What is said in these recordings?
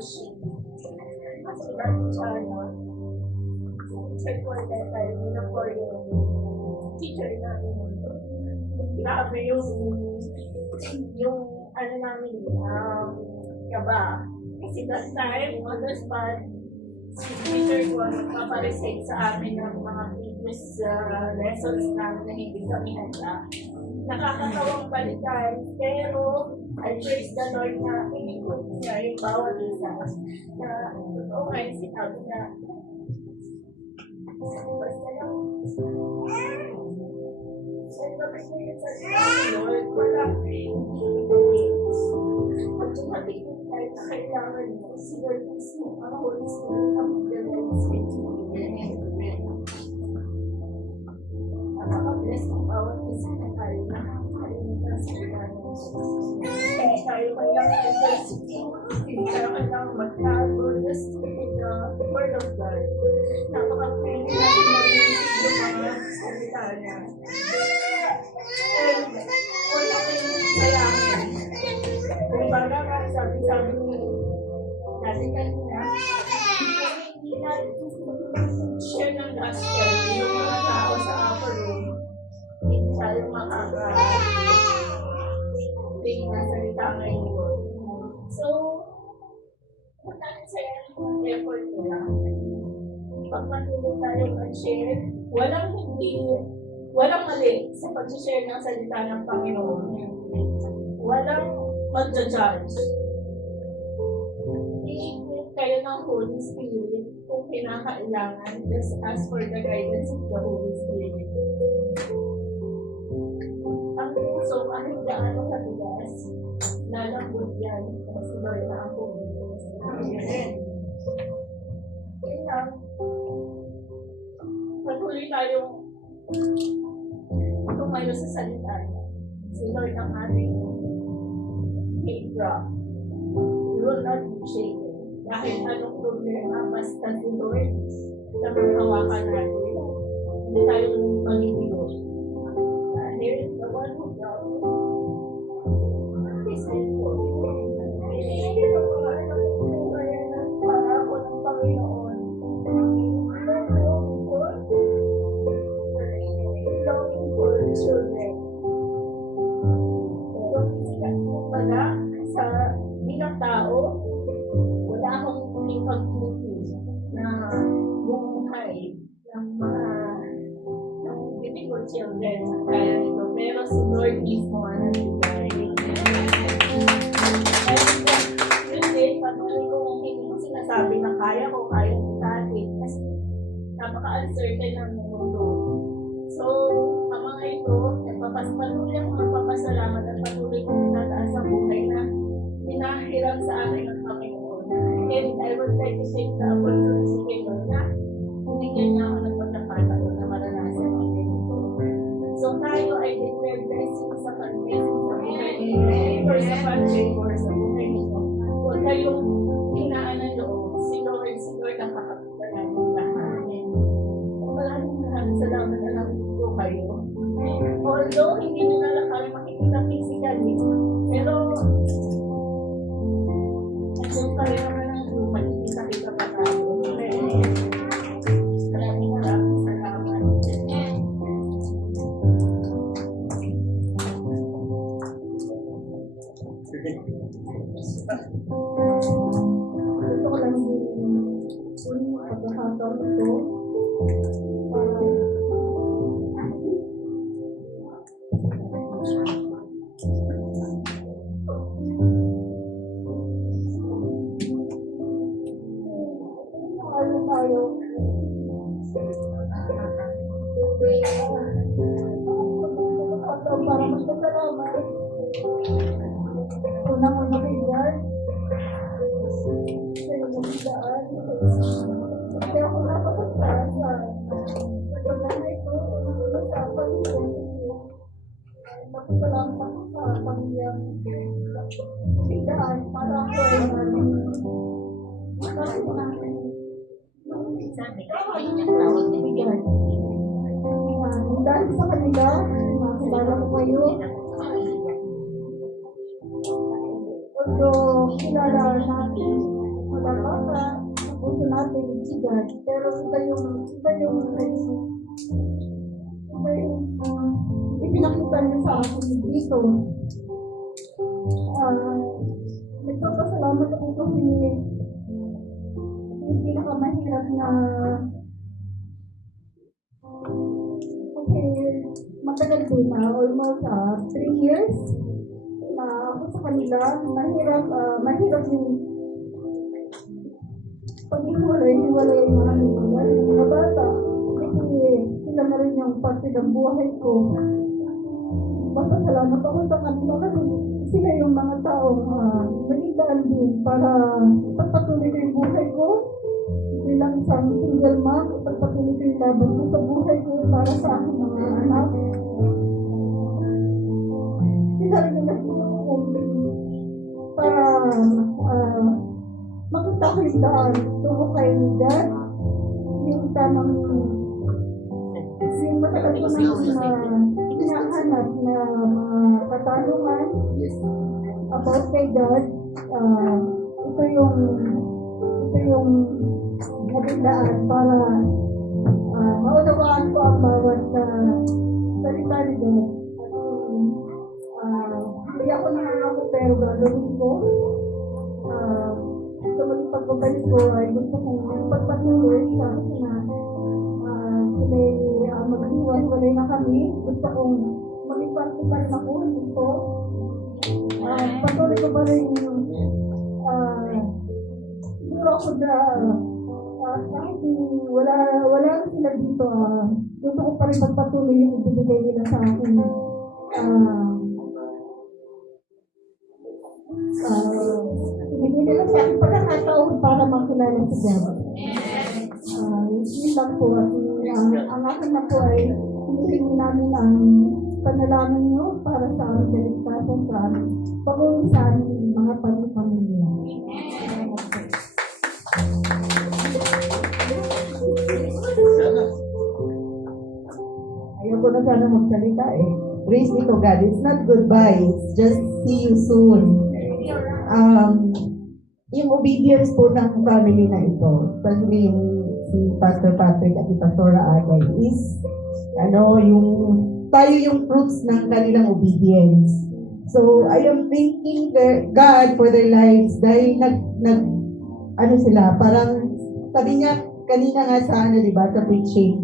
she. Kasi dati siya, teacher ko at that time, yun ako yung teacher namin. Grabe yung ano namin, kaba. Kasi that time, on the spot, si teacher ko nagpaparecite sa amin ng mga previous lessons namin na hindi kami handa. Nakakatawang balikan, pero I praise the Lord na inikot niya yung bawat isa na totoo nga yung sinabi na basta lang Lord, wala at tumating yung time na kailangan mo si Lord mismo ang Holy Spirit ang mag-direct sa inyo. Nakaka-bless ang bawat isa na tayo nakakalimutan sa kailangan. Hindi tayo kailangan adversity, hindi tayo kailangan magtago, just in the Word of God. Nakaka-pray natin yung mga salita niya. And wala kayong sayangin. Kung baga nga, sabi ni natin kanina, hindi na share ng gospel yung mga tao sa upper room, hindi tayo makaka-ring na salita ngayon. So, magkano sa'yo yung effort nila? Pag matuloy tayo mag-share, walang mali sa pag-share ng salita ng Panginoon. Walang mag-judge. I-equip kayo ng Holy Spirit kung kinakailangan. Just ask for the guidance of the Holy Spirit. Ang puso, kahit gaano katigas, lalambot yan. Kasi bari na ang pumilos. Amen. Kaya, patuloy tayong tumayo sa salita niya. Si Lord ang ating faith rock. We will not be shaken. Kahit anong problema, basta si Lord na maghawakan natin. Hindi tayong magigilo. Here is the one who brought He said for hindi na mga anak ko kaya ng parako ng Panginoon. Longing for children. Pero kumbaga, sa bilang tao, wala akong ipag-tuti na bumuhay ng mga difficult children sa kaya nito. Pero si Lord mismo ang nagbigay. And yun din, patuloy kong hindi ko sinasabi na kaya ni Tati. Kasi napaka-uncertain ng mundo. So, ang mga ito, patuloy akong magpapasalamat at patuloy kong tinataas ang buhay na pinahiram sa akin ng Panginoon. And I would like to take the opportunity kay Lord na binigyan niya ako ng pagkakataon na maranasan ang ganito. So, tayo ay declare blessing sa buhay favor sa favor sa buhay nito. Huwag kayong hinaan ng loob. Si Lord ang kakapitan ng lahat. Maraming salamat na lang po kayo. Although hindi nyo na lang kami makikita physically, pero kung kayo naman ang group, makikita pa tayo. Maraming salamat. Ito ko lang din yung pagkakataon ko. Para magpasalamat. Unang-una kay God. Sa iyong daan. Kaya ako napapagtaan sa pagkakana ito. Usapan ito. Napasalamat ako sa pamilyang daan para ako ay dahil sa kanila, makilala ko kayo. Although kilala natin natin si God, pero iba yung ipinakita niya sa akin dito. Nagpapasalamat ako kasi yung pinakamahirap na kasi matagal din na almost 3 years na ako sa kanila. Mahirap yung pag-iwalay yung mga bata kasi sila na rin yung parte ng buhay ko. Pasalamat ako sa kanila kasi sila yung mga taong nagigdaan din para pagpatuloy ko yung buhay ko bilang isang single mom, pagpatuloy ko yung laban ko sa buhay ko para sa aking mga anak. Sila rin yung nagtulong para makita ko yung daan tungo kay God, yung tamang yung matagal ko nang hinahanap na mga katanungan about kay God. Ito yung naging daan para maunawaan ko ang bawat salita ni God. Hindi ako nakakako pero gagawin ko. Sa mga pagbabalik ko ay gusto kong pagpatuloy sa akin na sila mag-iwan-walay na kami. Gusto kong mag-iparte pa rin ako dito. Patuloy ko pa rin siguro ako na kahit wala sila dito, gusto ko pa rin magpatuloy yung ibigay nila sa akin. Hindi nila sa akin pagkakataon para makilala si God. Yun lang po. Ang akin na po ay hinihingi namin ang panalangin nyo para sa aming deliktasan sa pag-uwi sa aming mga pamilya. Ayaw ko na sana magsalita eh. Praise be to God. It's not goodbye. It's just see you soon. Yung obedience po ng family na ito, especially yung si Pastor Patrick at si Pastora Agay, is tayo yung fruits ng kanilang obedience. So, I am thanking God for their lives dahil parang sabi niya kanina nga sa sa preaching,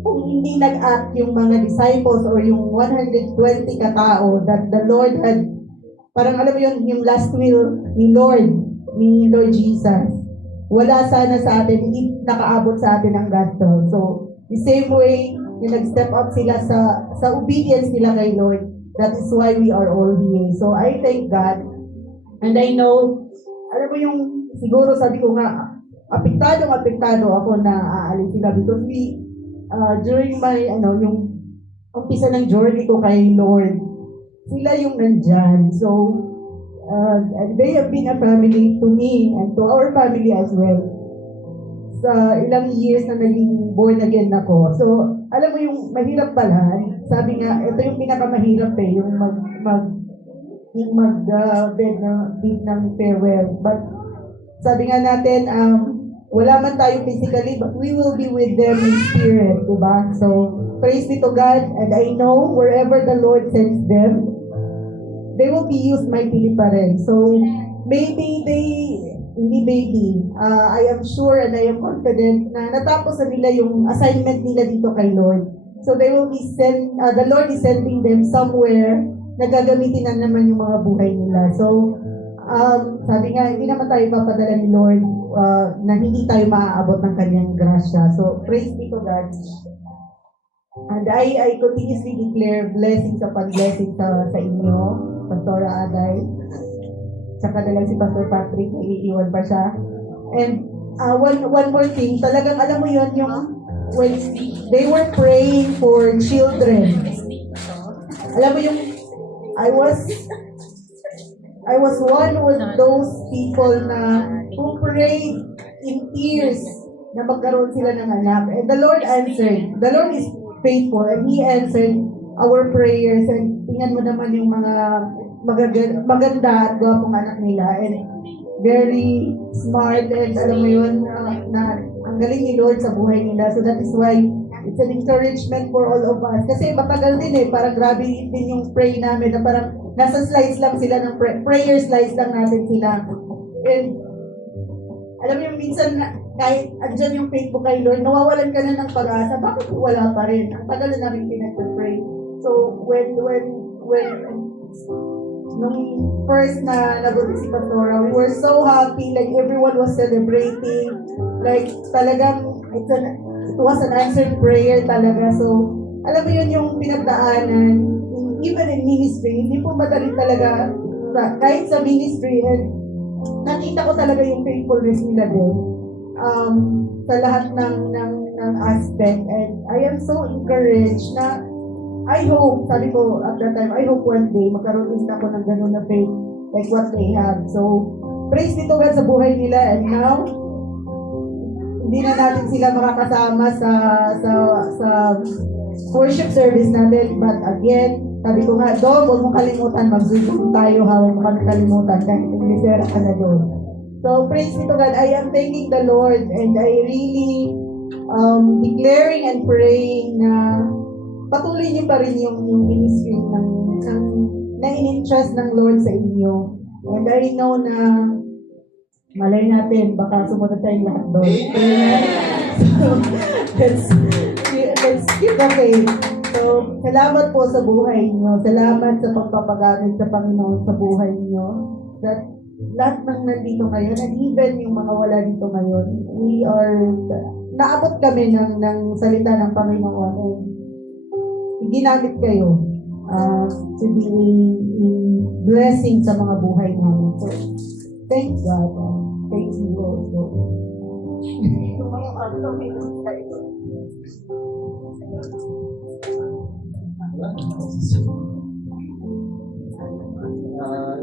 kung hindi nag-act yung mga disciples or yung 120 katao that the Lord had, parang alam mo yung last will ni Lord Jesus, wala sana sa atin, hindi nakaabot sa atin ang gospel. So, the same way, yung nag-step up sila sa obedience nila kay Lord, that is why we are all here. So, I thank God. And I know, alam mo yung, siguro sabi ko nga, apektado ako na aalis sila because during my, yung umpisa ng journey ko kay Lord, sila yung nandyan. So, they have been a family to me and to our family as well. Sa ilang years na naging born again ako. So, alam mo yung mahirap pala, sabi nga, ito yung pinakamahirap yung bid ng farewell. But, sabi nga natin, wala man tayo physically, but we will be with them in spirit, diba? So, praise be to God, and I know wherever the Lord sends them, they will be used mightily pa rin. So, I am sure and I am confident na natapos na nila yung assignment nila dito kay Lord. So, they will be the Lord is sending them somewhere na gagamitin na naman yung mga buhay nila. So, sabi nga, hindi naman tayo papadala ni Lord na hindi tayo maaabot ng kanyang grasya. So, praise be to God. And I continuously declare blessings upon blessings sa inyo, Pastora Agay. Tsaka na lang si Pastor Patrick, naiiwan pa siya. And one more thing, talagang alam mo yun, yung when they were praying for children. Alam mo yung, I was one of those people na who prayed in tears na magkaroon sila ng anak. And the Lord answered. The Lord is faithful and He answered our prayers. And tingnan mo naman yung mga maganda at gwapong anak nila. And very smart and alam mo yun, na ang galing ni Lord sa buhay nila. So that is why it's an encouragement for all of us. Kasi matagal din parang grabe din yung pray namin na parang nasa slides lang sila ng prayer slides lang natin sila. And alam mo yung minsan kahit andyan yung faith mo kay Lord, nawawalan ka na ng pag-asa, bakit wala pa rin? Ang tagal na namin pinag-pray. So when nung first na nabuntis si Pastora, we were so happy, like everyone was celebrating, like talagang it was an answered prayer talaga. So alam mo yun yung pinagdaanan, even in ministry, hindi po madali talaga, kahit sa ministry, and nakita ko talaga yung faithfulness nila doon sa lahat ng aspect, and I am so encouraged na I hope, sabi ko at that time, I hope one day magkaroon din ako ng ganun na faith like what they have. So, praise be to God sa buhay nila, and now hindi na natin sila makakasama sa worship service natin, but again, sabi ko nga, doon, huwag mong kalimutan, mag-zoom tayo, huwag mo kami kalimutan, kahit umisera ka na doon. So, praise be to God. I am thanking the Lord, and I really declaring and praying na patuloy niyo pa rin yung ministry na in-entrust ng Lord sa inyo. And I know na malay natin, baka sumunod tayong lahat doon. So, let's keep the faith. So, salamat po sa buhay niyo. Salamat sa pagpapagamit sa Panginoon sa buhay niyo. That lahat ng nandito ngayon, and even yung mga wala dito ngayon, naabot kami ng salita ng Panginoon, and ginamit kayo to be a blessing sa mga buhay namin. So, thank God. Thank you also.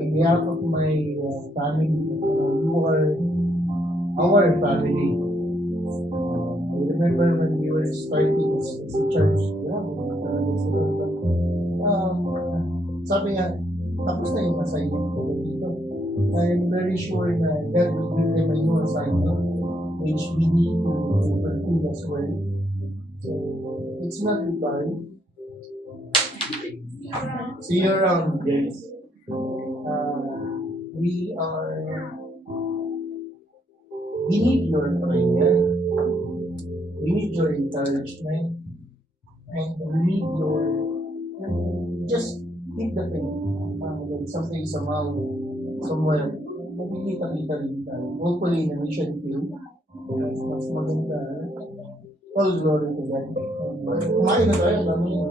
In behalf of my family, you are our family. I remember when we were starting as a church, sabi nga, tapos na yung assignment ko dito. I'm very sure na God will give them a new assignment which we need to fulfill as well. So, it's not goodbye. See you around, guys. We need your prayer. We need your encouragement. And we need your, just keep the faith. Something somehow, somewhere, makikita-kita rin tayo. Hopefully, in a mission field, mas maganda. All glory to God. Kumain na tayo, dami.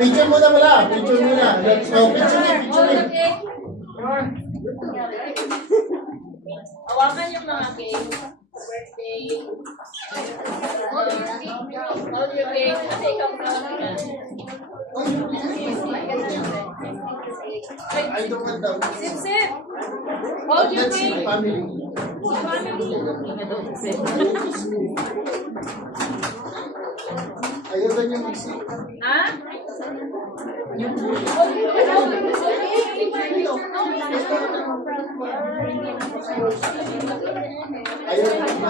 Picture muna pala. Picture muna. Picture. Hawakan yung mga cake. Birthday. Hold your cake. Kasi ikaw na. I don't want that. Sip. Hold your That's cake. the family. Ayaw ba niyang isip? Ha? Ayaw ba niya?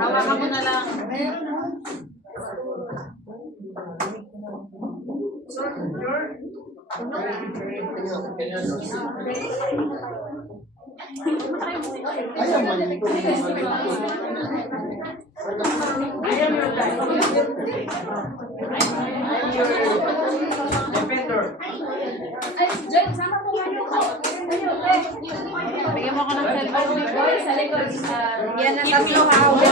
Hawakan mo na lang. Ayaw ba niya? Jen, sama mo nga yung bigyan mo ko ng cellphone. Boy, sa likod. Yan ang tatlo ha. 1, 2.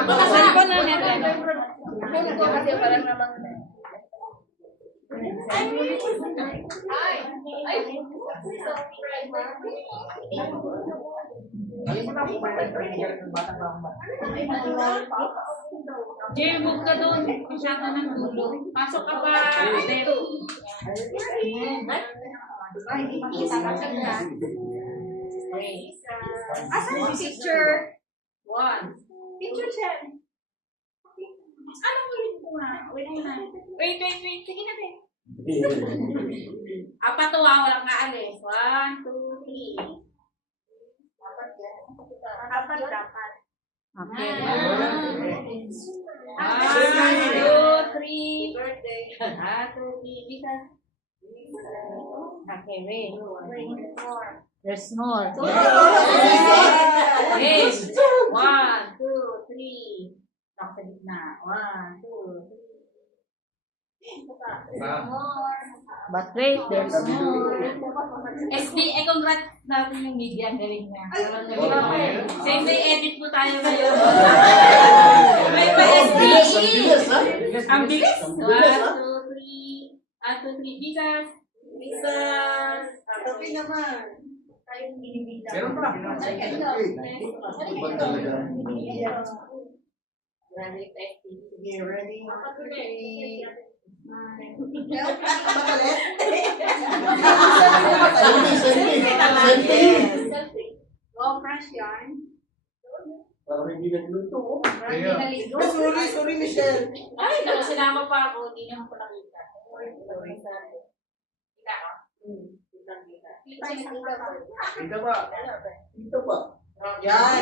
Ako na cellphone na natin. Kasi parang namang Jay, move ka doon. Masyado ng dulo. Pasok ka pa. Dito. Hindi makita ka siya. Okay. Asan yung picture? One. Picture siya. Anong ulit ko nga? Wait na. Wait. Sige na, Ben. Patuwa, walang naalis. 1, 2, 3. Apat dapat. Okay. 1, 2, 3. Birthday. 2, 3. Because. Okay, wait. There's more. Wait. 1, 2, 3. Talk sa gitna. 1, 2, 3. But wait, there's more. Congrats natin yung media. Galing niya. Same day edit po tayo ngayon. May pa SDE. Ang bilis. 1, 2, 3. 1, 2, 3. Visas. Tapi naman. Meron pa. Graduate SDE. Okay, ready? Go, fresh yarn. Parang hindi nagluto. Sorry, Michelle. Ay, sinama pa ako. Hindi niya ako nakita. Kita ka? Ito ba? Ito ba? Yan.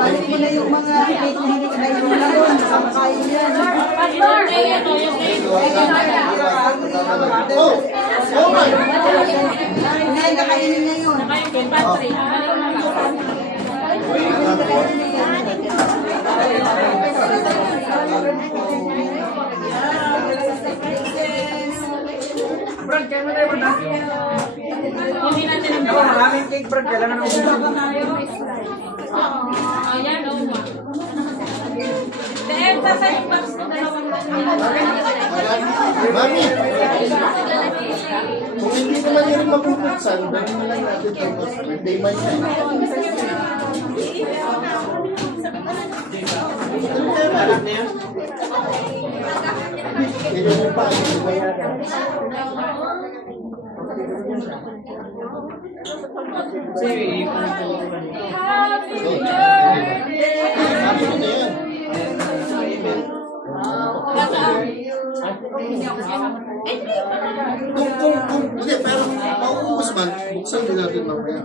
Balik mo na yung mga hindi ka na doon. Sakayin yan. Hindi, nakainin niya yun. Brad, kaya mo tayo ba? Maraming cake, Brad. Kailangan ng Ayan, oh. Then, sasa yung box ko dalawang Mami! Kung hindi naman yun mabubuksan, dahil na lang natin ito. Birthday man yan. Ito yung pa. Hindi, pero mauubos man, buksan din natin mamaya.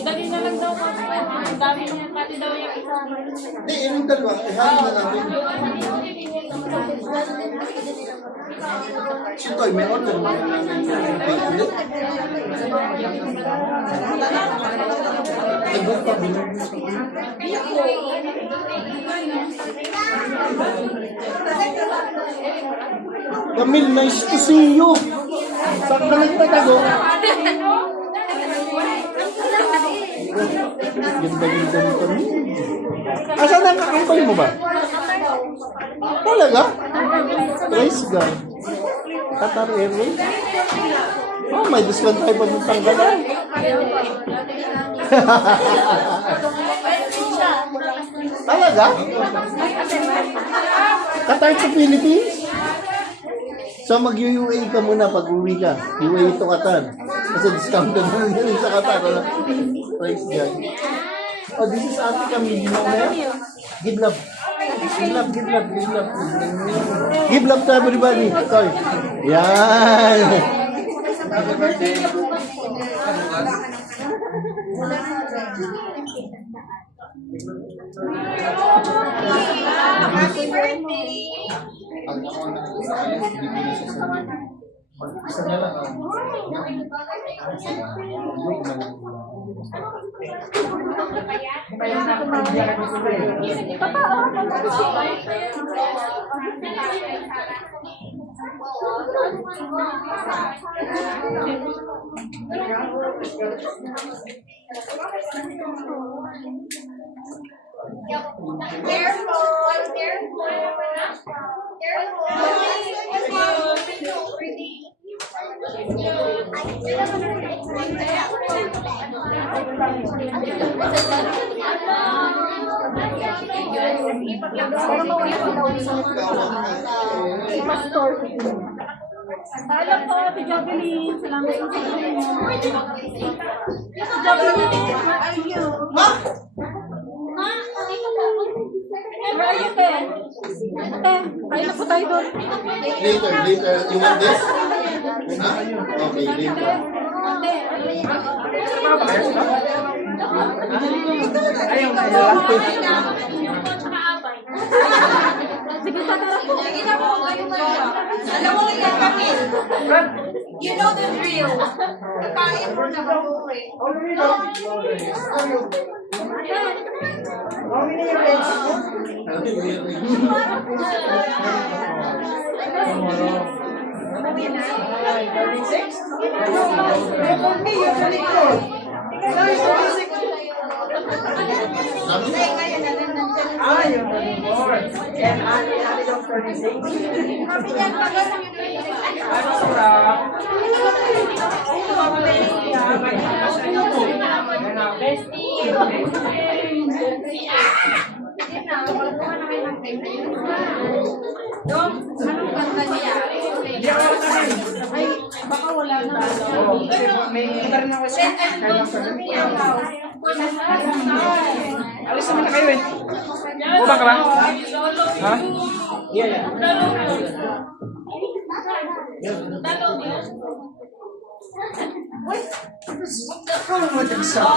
Dali na lang daw. Ang dami niya, pati daw yung isa. Hindi, yung dalawa, ihalo na natin. Sintoy, may order mo. Nag-book pa, binag mo sa Camille, nice to see you. Saan ka nagtatago? Ganda-ganda ni Camille. Asan ang kakampay mo ba? Talaga? Praise God. Qatar Airways? Oh, may discount tayo pabuntang gano'n. Talaga? Qatar to Philippines? So mag-UAE ka muna pag uwi ka. UAE to Qatar. Kasi discount na lang yun sa Qatar. Praise God. Oh, this is Ate Camille. Give love. Give love, give love, give love. Give love to everybody. Sorry. Yan. Happy birthday. Happy birthday! Ang ako na isa kayo, hindi ko na siya sabihin. Isa na lang. Hello po, Ate Jovelyn. Salamat po sa inyo. Ate Jovelyn. Where are you, Te? Ate, kain na po tayo doon. Later. You want this? Huh? Okay, later. Ate, Ayun, last question. sige, tatara po. Alam mo yan kami. You know the drill. Kain mo na mabuhay. Ayun, 24. And ate natin yung 36. Ay, masarap. Dong, anong ganda niya? Hindi ako nakain. Ay, baka wala na. Oo, kasi may iba rin ako sa alis naman na kayo eh. Bubang ka ba? Ha? Yeah. What's wrong with himself?